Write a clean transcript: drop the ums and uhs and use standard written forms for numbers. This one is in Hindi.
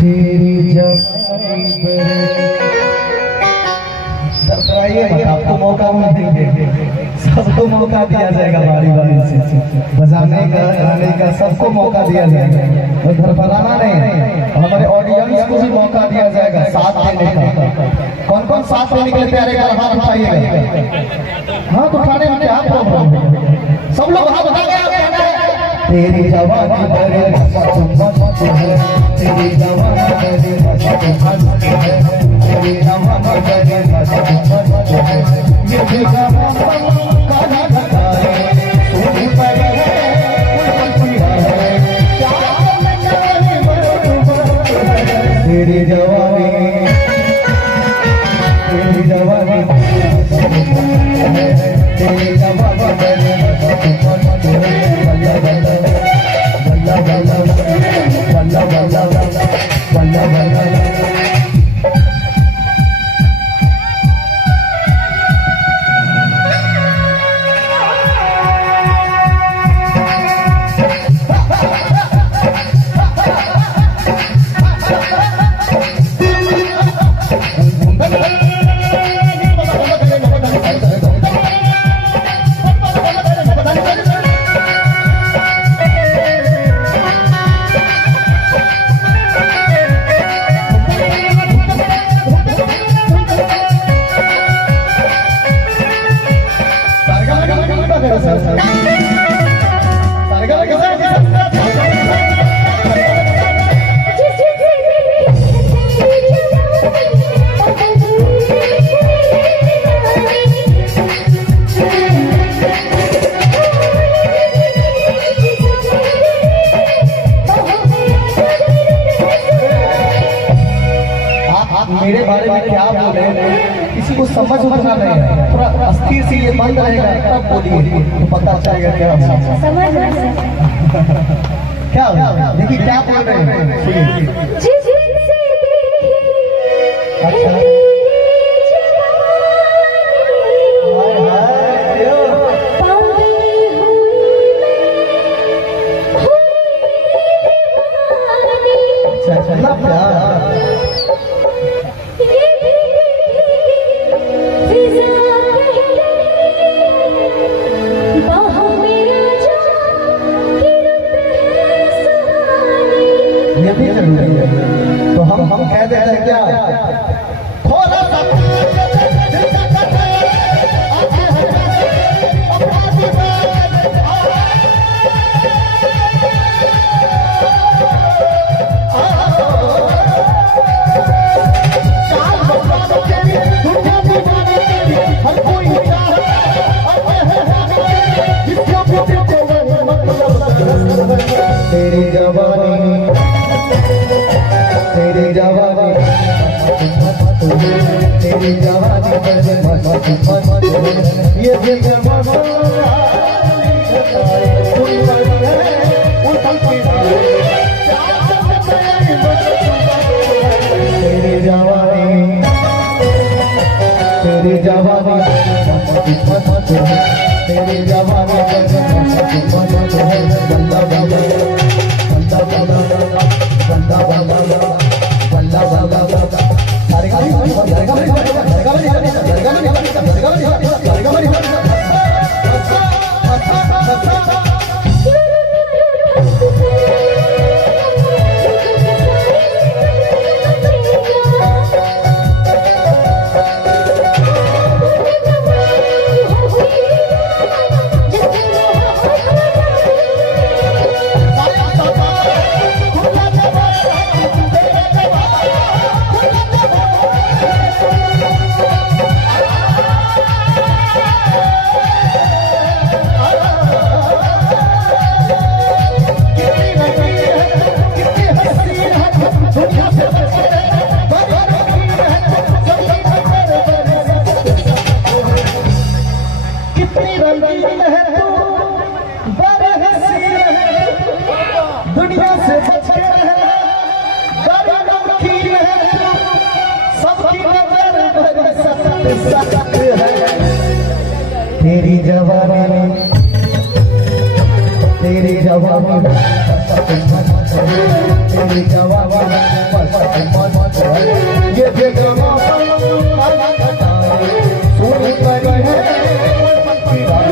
तेरी जवानी पर आपको मौका देंगे, सबको मौका दिया जाएगा बारी बारी से, बजाने का गाने का सबको मौका दिया जाएगा और घर पर आना नहीं, हमारे ऑडियंस को भी मौका दिया जाएगा साथ देने का। कौन कौन साथ देने के लिए प्यारे का हाथ उठाइएगा। हाथ उठाने में क्या प्रॉब्लम है, सब लोग हाथ उठा गए। तेरी जवानी तेरी जवानी तेरी मेरे बारे में क्या बोले किसी को समझ उठना नहीं है, थोड़ा अस्थिर से ये बंद रहेगा तब बोलिए तो पता चलेगा क्या समझ क्या देखिए क्या बोल रहे हैं। अच्छा तो हम कह देते हैं क्या थोड़ा सा तेरी जवानी तेरी जवानी तेरी जवानी ये तेरी जवानी तेरी जवानी तेरी जवानी दुनिया से बच के तेरी जवानी तेरी जवानी तेरी जवानी ये बेगमा सुनी करी है